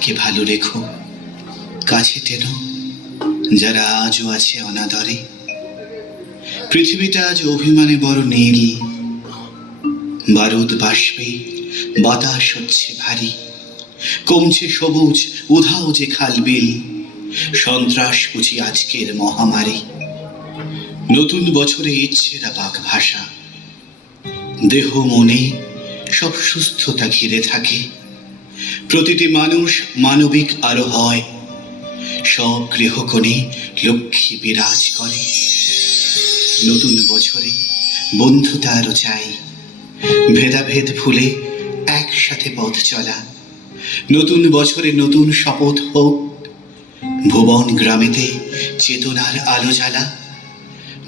তাকে ভালো রেখো। কাছে টেনো, যারা আজও আছে অনাদরে। পৃথিবীটা আজ অভিমানে বড় নীল। বারুদ বাষ্পে, বাতাস হচ্ছে ভারী। কমছে সবুজ, উধাও যে খালবিল সন্ত্রাস বুঝি আজকের মহামারী। নতুন বছরে ইচ্ছেরা পাক ভাষা। দেহ মনে সব সুস্থতা ঘিরে থাকে। প্রতিটি মানুষ মানবিক আরও হয়। সব গৃহকোণে লক্ষ্মী বিরাজ করে। নতুন বছরে বন্ধুতা আরও চাই। ভেদাভেদ ভুলে একসাথে পথ চলা। নতুন বছরে নতুন শপথ হোক। ভুবন গ্রামেতে চেতনার আলো জ্বালা।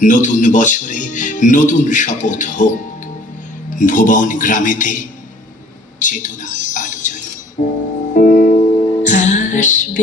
নতুন বছরে নতুন শপথ হোক। ভুবন গ্রামেতে চেতনার আলো জ্বালা। আসবে